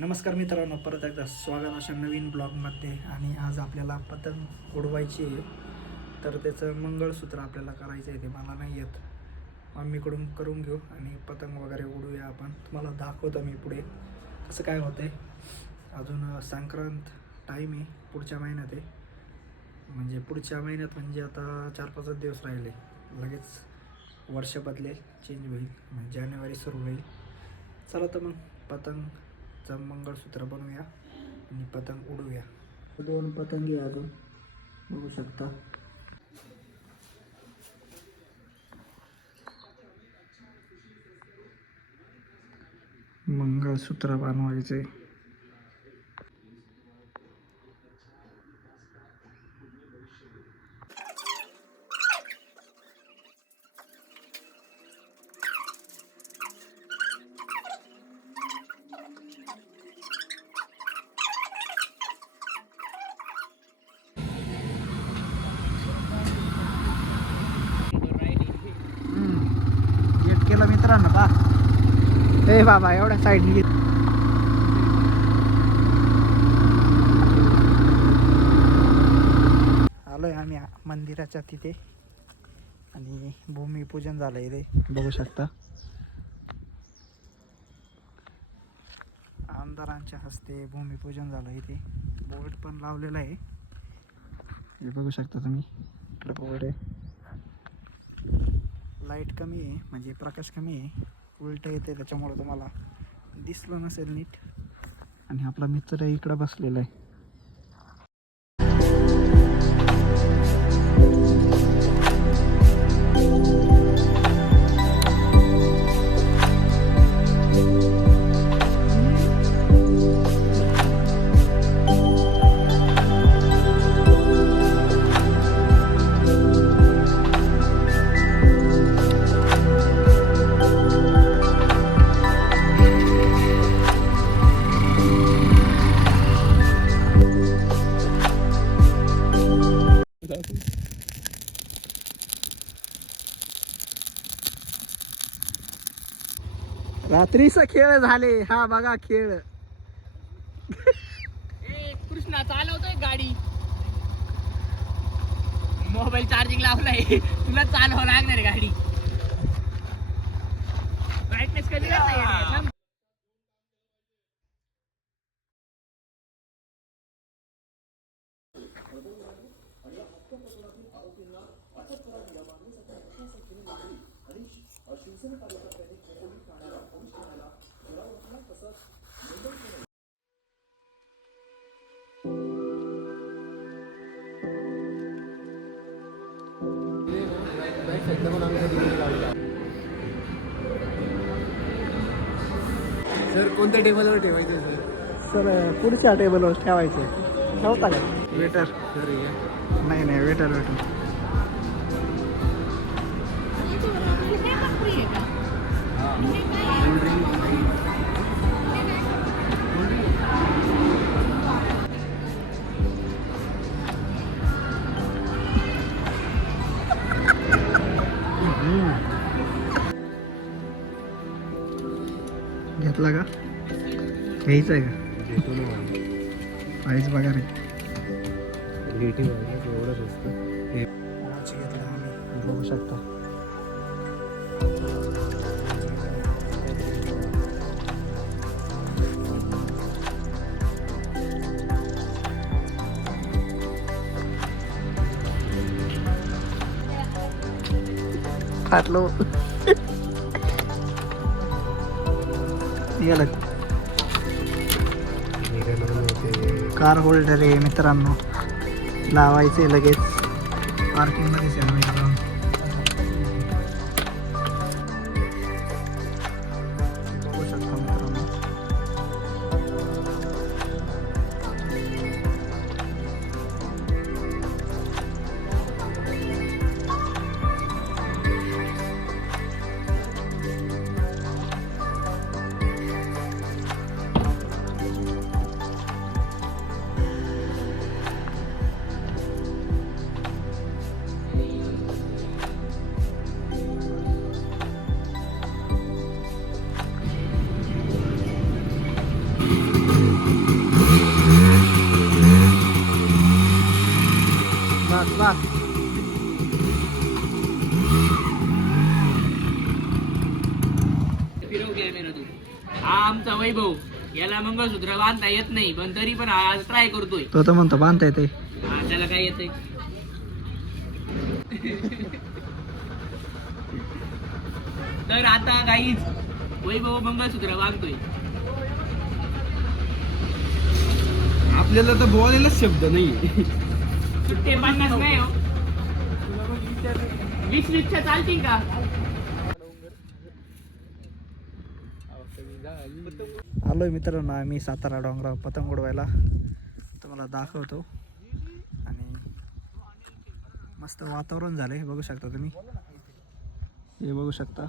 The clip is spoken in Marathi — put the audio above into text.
नमस्कार मित्रांनो, परत एकदा स्वागत अशा नवीन ब्लॉगमध्ये. आणि आज आपल्याला पतंग उडवायची आहे, तर त्याचं मंगळसूत्र आपल्याला करायचं आहे. ते मला नाही येत, मम्मीकडून करून घेऊ आणि पतंग वगैरे उडवूया आपण. तुम्हाला दाखवतो मी पुढे कसं काय होतं आहे. अजून संक्रांत टाईम आहे, पुढच्या महिन्यात आहे. म्हणजे पुढच्या महिन्यात म्हणजे आता 4-5 दिवस राहिले, लगेच वर्ष बदलेल, चेंज होईल, म्हणजे जानेवारी सुरू होईल. चला तर मग पतंगचं मंगळसूत्र बनवूया आणि पतंग उडवूया. 2 पतंगी अजून बघू शकता. मंगळसूत्र बनवायचे. गेट केलं मित्रांनो का? ए बाबा, एवढ्या साईडने गेट. आलोय आम्ही मंदिराच्या तिथे आणि भूमिपूजन झालं इथे, बघू शकता. आमदारांच्या हस्ते भूमिपूजन झालं. इथे बोर्ड पण लावलेला आहे, हे बघू शकता तुम्ही. इकडे बोर्ड आहे. लाईट कमी आहे, म्हणजे प्रकाश कमी आहे, उलट येते, त्याच्यामुळे तुम्हाला दिसलं नसेल नीट. आणि आपला मित्र इकडं बसलेला आहे. रात्रीचा खेळ झाले, हा बघा खेळ. कृष्णा चालवतोय गाडी, मोबाईल चार्जिंग लावलाय, तुला चालवावं लागणार आहे गाडी. ब्राईटनेस कधी नाही. सर कोणत्या टेबलवर ठेवायचं सर? सर पुढच्या टेबलवर ठेवायचे. ठेवता का वेटर? सर नाही नाही, वेटर. घेतला का? घ्यायचं आहे का? घेतो ना, प्राईस बघा रे. एवढंच असतं. घेतला आम्ही, बघू शकता. फाटलो गेलं. कार होल्डर आहे मित्रांनो, लावायचे लगेच पार्किंगमध्येच आहे मित्रांनो. बघू शकता मित्रांनो. वैभव याला मंगळसूत्र बांधता येत नाही पण तरी पण आज ट्राय करतोय. तो तर म्हणतो बांधता येते. हा, त्याला काय येतंय. तर आता काहीच वैभव मंगळसूत्र बांधतोय. आपल्याला तर बोलायला शब्द नाही. सुट्टे 50 नाही हो. 20 चालतील का? आलोय मित्रांनो आम्ही सातारा डोंगरावर पतंग उडवायला. तुम्हाला दाखवतो. आणि मस्त वातावरण झालंय बघू शकता तुम्ही. हे बघू शकता.